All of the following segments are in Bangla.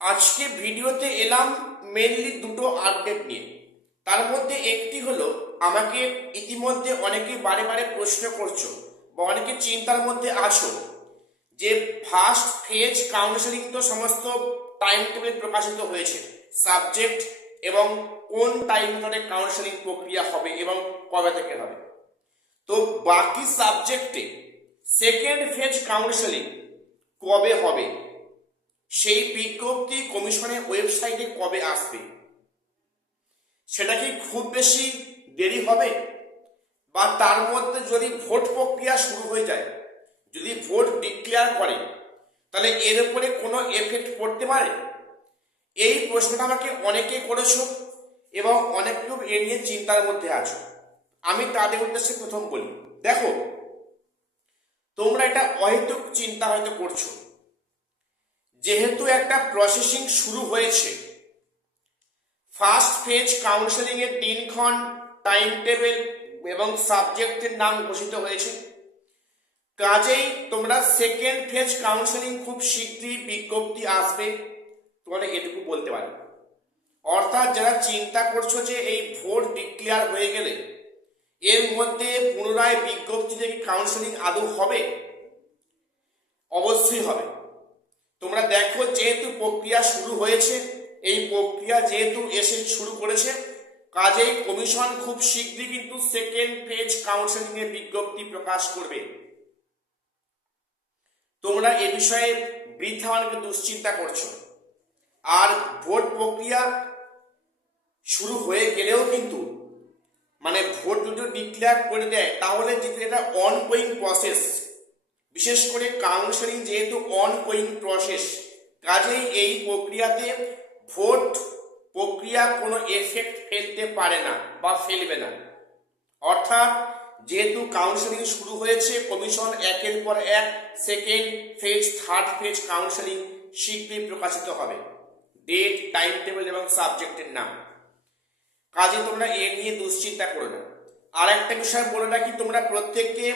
আজকে ভিডিওতে এলাম মেনলি দুটো আপডেট নিয়ে। তার মধ্যে একটি হলো, আমাকে ইতিমধ্যে অনেকে বারে বারে প্রশ্ন করছো বা অনেকে চিন্তার মধ্যে আছো যে ফার্স্ট ফেজ কাউন্সেলিং তো সমস্ত টাইম টেবিল প্রকাশিত হয়েছে, সাবজেক্ট এবং কোন টাইম ধরে কাউন্সেলিং প্রক্রিয়া হবে এবং কবে থেকে হবে। তো বাকি সাবজেক্টে সেকেন্ড ফেজ কাউন্সেলিং কবে হবে, সেই বিজ্ঞপ্তি কমিশনের ওয়েবসাইটে কবে আসবে, সেটা কি খুব বেশি দেরি হবে, বা তার মধ্যে যদি ভোট প্রক্রিয়া শুরু হয়ে যায়, যদি ভোট ডিক্লেয়ার করে, তাহলে এর উপরে কোনো এফেক্ট পড়তে পারে? এই প্রশ্নটা আমাকে অনেকে করেছো এবং অনেক লোক এ নিয়ে চিন্তার মধ্যে আছো। আমি তাদের উদ্দেশ্যে প্রথম বলি, দেখো, তোমরা এটা অহেতুক চিন্তা হয়তো করছো। যেহেতু একটা প্রসেসিং শুরু হয়েছে, ফার্স্ট ফেজ কাউন্সেলিং এর দিনক্ষণ, টাইম টেবিল এবং সাবজেক্টের নাম ঘোষিত হয়েছে, কাজেই তোমরা সেকেন্ড ফেজ কাউন্সেলিং খুব শীঘ্রই বিজ্ঞপ্তি আসবে, তোমরা এটুকু বলতে পারো। অর্থাৎ যারা চিন্তা করছো যে এই ভোট ডিক্লেয়ার হয়ে গেলে এর মধ্যে পুনরায় বিজ্ঞপ্তি থেকে কাউন্সেলিং আদৌ হবে, অবশ্যই হবে। তোমরা দেখো, যেহেতু প্রক্রিয়া শুরু হয়েছে, এই প্রক্রিয়া যেহেতু এসে শুরু করেছে, কাজেই কমিশন খুব শীঘ্রই কিন্তু সেকেন্ড ফেজ কাউন্সেলিং এর বিজ্ঞপ্তি প্রকাশ করবে। তোমরা এ বিষয়ে বৃথা অনেক দুশ্চিন্তা করছো। আর ভোট প্রক্রিয়া শুরু হয়ে গেলেও কিন্তু, মানে ভোট যদি ডিক্লেয়ার করে দেয়, তাহলে যেহেতু এটা অনগোয়িং প্রসেস, বিশেষ করে কাউন্সেলিং যেহেতু অনগোয়িং প্রসেস, কাজেই এই প্রক্রিয়াতে ভোট প্রক্রিয়া কোনো এফেক্ট ফেলতে পারে না বা ফেলবে না। অর্থাৎ যেহেতু কাউন্সেলিং শুরু হয়েছে, কমিশন একের পর এক second phase, third phase counselling শীঘ্রই প্রকাশিত হবে, ডেট, টাইম টেবিল এবং সাবজেক্টের নাম। কাজে তোমরা এ নিয়ে দুশ্চিন্তা করো না। আর একটা বিষয় বলে রাখি, তোমরা প্রত্যেককে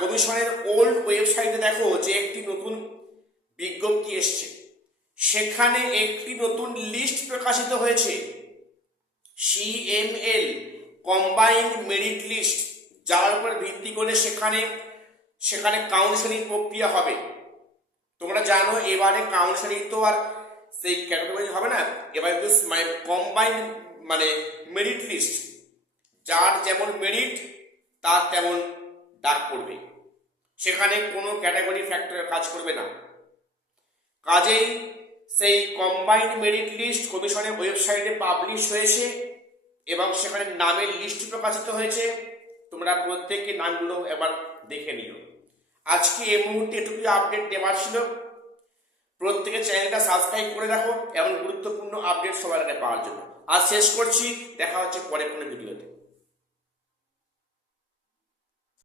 কমিশনের ওল্ড ওয়েবসাইটে দেখো যে একটি নতুন বিজ্ঞপ্তি এসছে, সেখানে একটি নতুন লিস্ট প্রকাশিত হয়েছে, CML কম্বাইন্ড মেরিট লিস্ট, যার উপর ভিত্তি করে সেখানে কাউন্সেলিং প্রক্রিয়া হবে। তোমরা জানো এবারে কাউন্সেলিং তো আর সেই ক্যাটাগরি হবে না, এবারে তো কম্বাইন্ড মানে মেরিট লিস্ট, যার যেমন মেরিট তার তেমন ডাক পড়বে, সেখানে কোনো ক্যাটাগরি ফ্যাক্টর কাজ করবে না। কাজেই সেই কম্বাইন্ড মেরিট লিস্ট কমিশনের ওয়েবসাইটে পাবলিশ হয়েছে এবং সেখানে নামের লিস্ট প্রকাশিত হয়েছে। তোমরা প্রত্যেককে নামগুলো এবার দেখে নিও। আজকে এই মুহূর্তে এটুকুই আপডেট দেওয়ার ছিল। প্রত্যেকে চ্যানেলটা সাবস্ক্রাইব করে রাখো এমন গুরুত্বপূর্ণ আপডেট সবার আগে পাওয়ার জন্য। আজ শেষ করছি, দেখা হচ্ছে পরে কোনো ভিডিওতে।